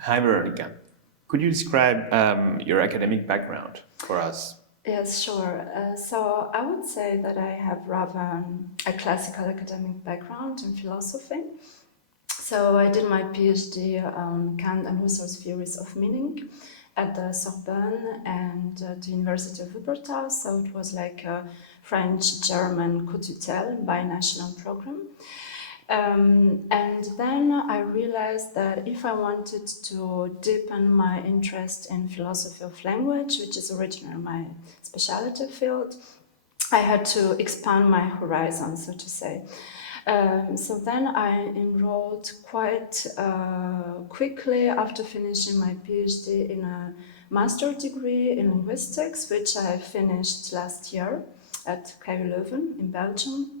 Hi, Veronica. Could you describe your academic background for us? Yes, sure. So I would say that I have rather a classical academic background in philosophy. So I did my PhD on Kant and Husserl's theories of meaning at the Sorbonne and the University of Wuppertal. So it was like a French-German co-tutelle binational program. And then I realized that if I wanted to deepen my interest in philosophy of language, which is originally my specialty field, I had to expand my horizon, so to say. So then I enrolled quite quickly after finishing my PhD in a master's degree in linguistics, which I finished last year at KU Leuven in Belgium.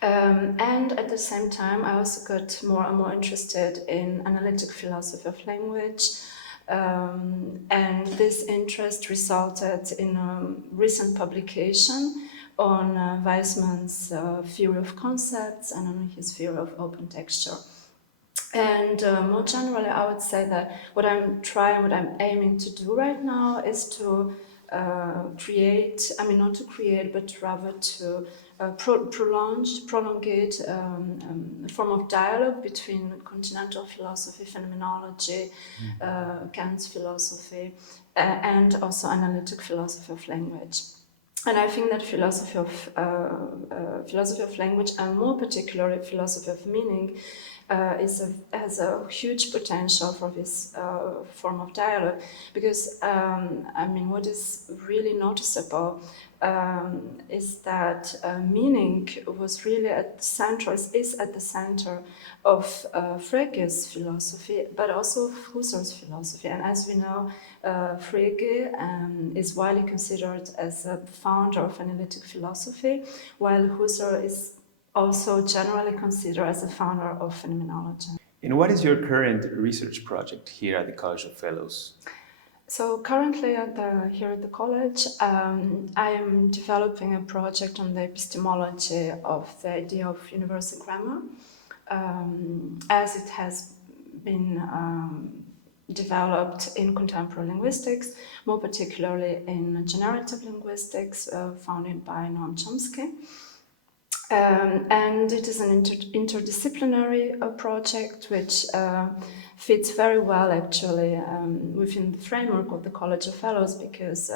And at the same time, I also got more and more interested in analytic philosophy of language. And this interest resulted in a recent publication on Weismann's theory of concepts and on his theory of open texture. And more generally, I would say that what I'm aiming to do right now is to create, not to create, but rather to prolongate a form of dialogue between continental philosophy, phenomenology, Kant's philosophy, and also analytic philosophy of language. And I think that philosophy of language, and more particularly philosophy of meaning, has a huge potential for this form of dialogue, because what is really noticeable is that meaning was really at the center, is at the center of Frege's philosophy, but also of Husserl's philosophy. And as we know, Frege is widely considered as a founder of analytic philosophy, while Husserl is also generally considered as a founder of phenomenology. And what is your current research project here at the College of Fellows? So currently here at the college, I am developing a project on the epistemology of the idea of universal grammar, as it has been developed in contemporary linguistics, more particularly in generative linguistics, founded by Noam Chomsky. And it is an interdisciplinary project which fits very well actually within the framework of the College of Fellows, because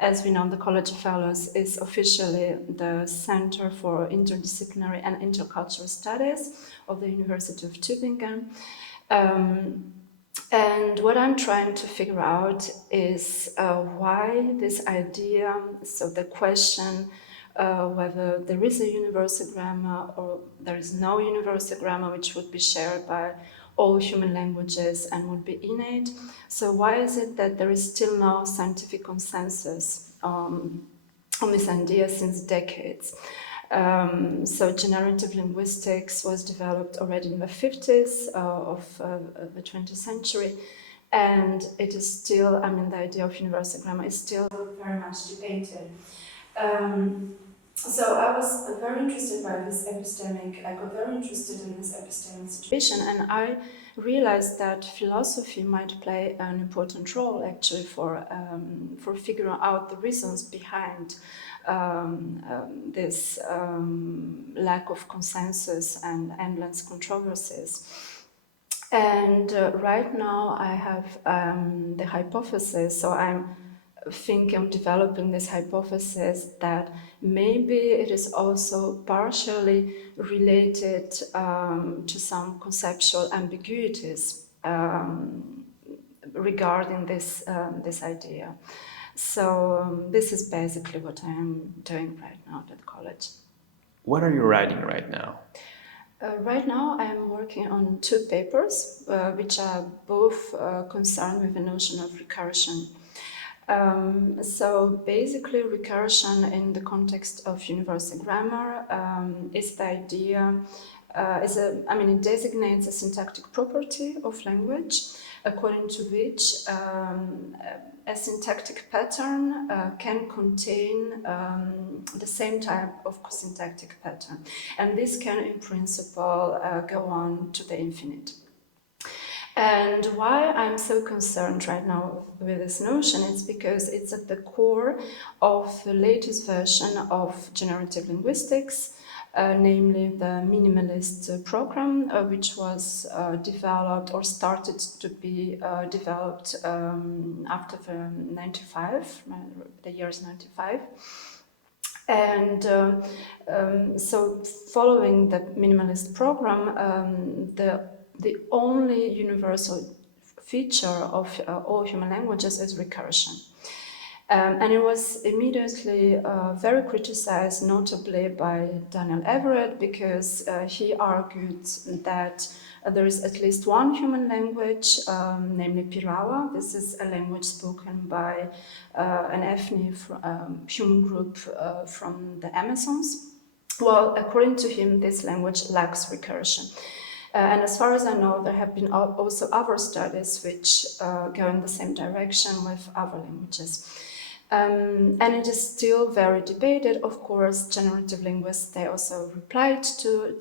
as we know, the College of Fellows is officially the Center for Interdisciplinary and Intercultural Studies of the University of Tübingen. And what I'm trying to figure out is why this idea, so the question whether there is a universal grammar or there is no universal grammar which would be shared by all human languages and would be innate. So why is it that there is still no scientific consensus on this idea since decades? So generative linguistics was developed already in the 50s of the 20th century, and it is still, the idea of universal grammar is still very much debated. So I was very interested by this epistemic, I got very interested in this epistemic situation, and I realized that philosophy might play an important role actually for figuring out the reasons behind this lack of consensus and endless controversies. And right now I have the hypothesis, so I'm thinking, developing this hypothesis that maybe it is also partially related to some conceptual ambiguities regarding this idea. So this is basically what I am doing right now at college. What are you writing right now? Right now I'm working on two papers, which are both concerned with the notion of recursion. So basically recursion in the context of universal grammar is the idea, it designates a syntactic property of language according to which a syntactic pattern can contain the same type of syntactic pattern. And this can in principle go on to the infinite. And why I'm so concerned right now with this notion is because it's at the core of the latest version of generative linguistics, namely the minimalist program, which was developed or started to be developed after the years 95. And so following the minimalist program, the only universal feature of all human languages is recursion. And it was immediately very criticized, notably by Daniel Everett, because he argued that there is at least one human language, namely Pirawa. This is a language spoken by an ethnic human group from the Amazons. Well, according to him, this language lacks recursion. And as far as I know, there have been also other studies which go in the same direction with other languages. And it is still very debated. Of course, generative linguists, they also replied to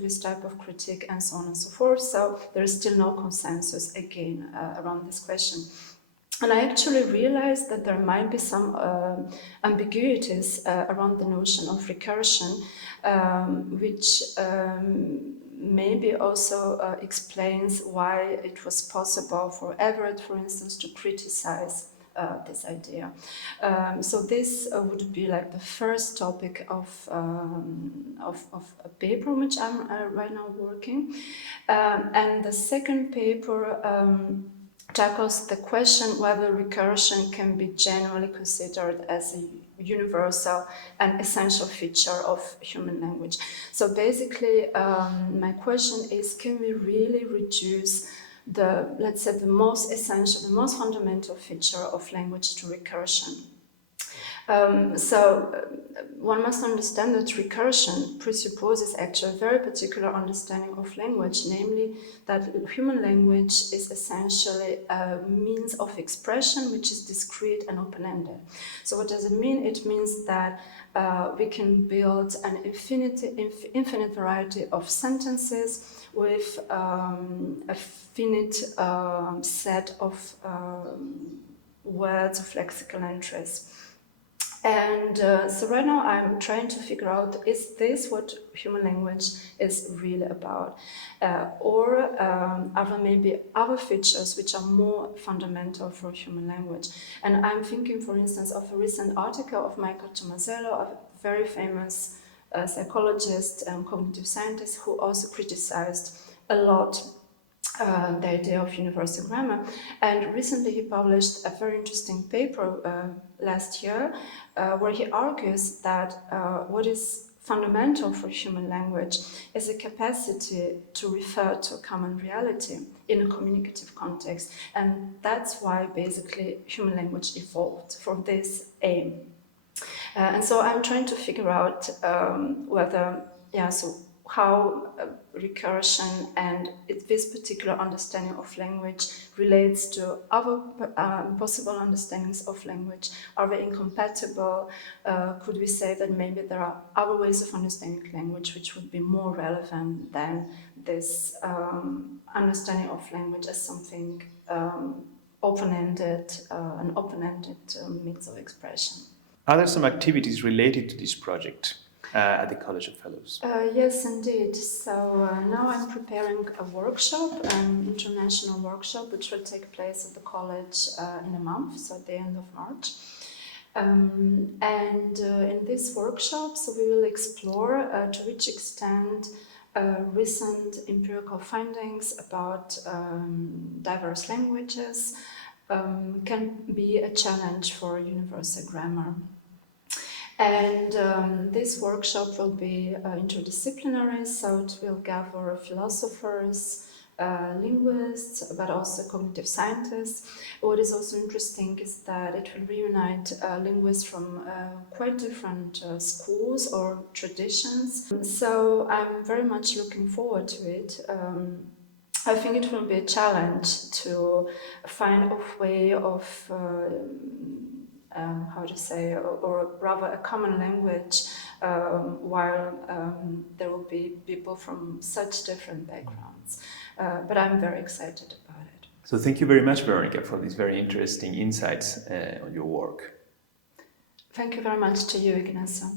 this type of critique and so on and so forth. So there is still no consensus again around this question. And I actually realized that there might be some ambiguities around the notion of recursion, which maybe also explains why it was possible for Everett, for instance, to criticize this idea. So this would be like the first topic of a paper on which I'm right now working. And the second paper tackles the question whether recursion can be generally considered as a universal and essential feature of human language. So basically, my question is, can we really reduce let's say, the most essential, the most fundamental feature of language to recursion? One must understand that recursion presupposes actually a very particular understanding of language, namely that human language is essentially a means of expression which is discrete and open-ended. So what does it mean? It means that we can build an infinite variety of sentences with a finite set of words of lexical entries. And so right now I'm trying to figure out, is this what human language is really about? Or are there maybe other features which are more fundamental for human language? And I'm thinking, for instance, of a recent article of Michael Tomasello, a very famous psychologist and cognitive scientist, who also criticized a lot the idea of universal grammar. And recently he published a very interesting paper last year where he argues that what is fundamental for human language is a capacity to refer to a common reality in a communicative context. And that's why basically human language evolved for this aim. And so I'm trying to figure out how recursion and this particular understanding of language relates to other possible understandings of language. Are they incompatible? Could we say that maybe there are other ways of understanding language which would be more relevant than this understanding of language as something open-ended, an open-ended means of expression? Are there some activities related to this project at the College of Fellows? Yes, indeed. So now I'm preparing a workshop, an international workshop, which will take place at the college in a month, so at the end of March. In this workshop, so we will explore to which extent recent empirical findings about diverse languages can be a challenge for universal grammar. And this workshop will be interdisciplinary, so it will gather philosophers, linguists, but also cognitive scientists. What is also interesting is that it will reunite linguists from quite different schools or traditions. So I'm very much looking forward to it. I think it will be a challenge to find a way of or rather a common language, while there will be people from such different backgrounds. but I'm very excited about it. So thank you very much, Veronica, for these very interesting insights on your work. Thank you very much to you, Ignacio.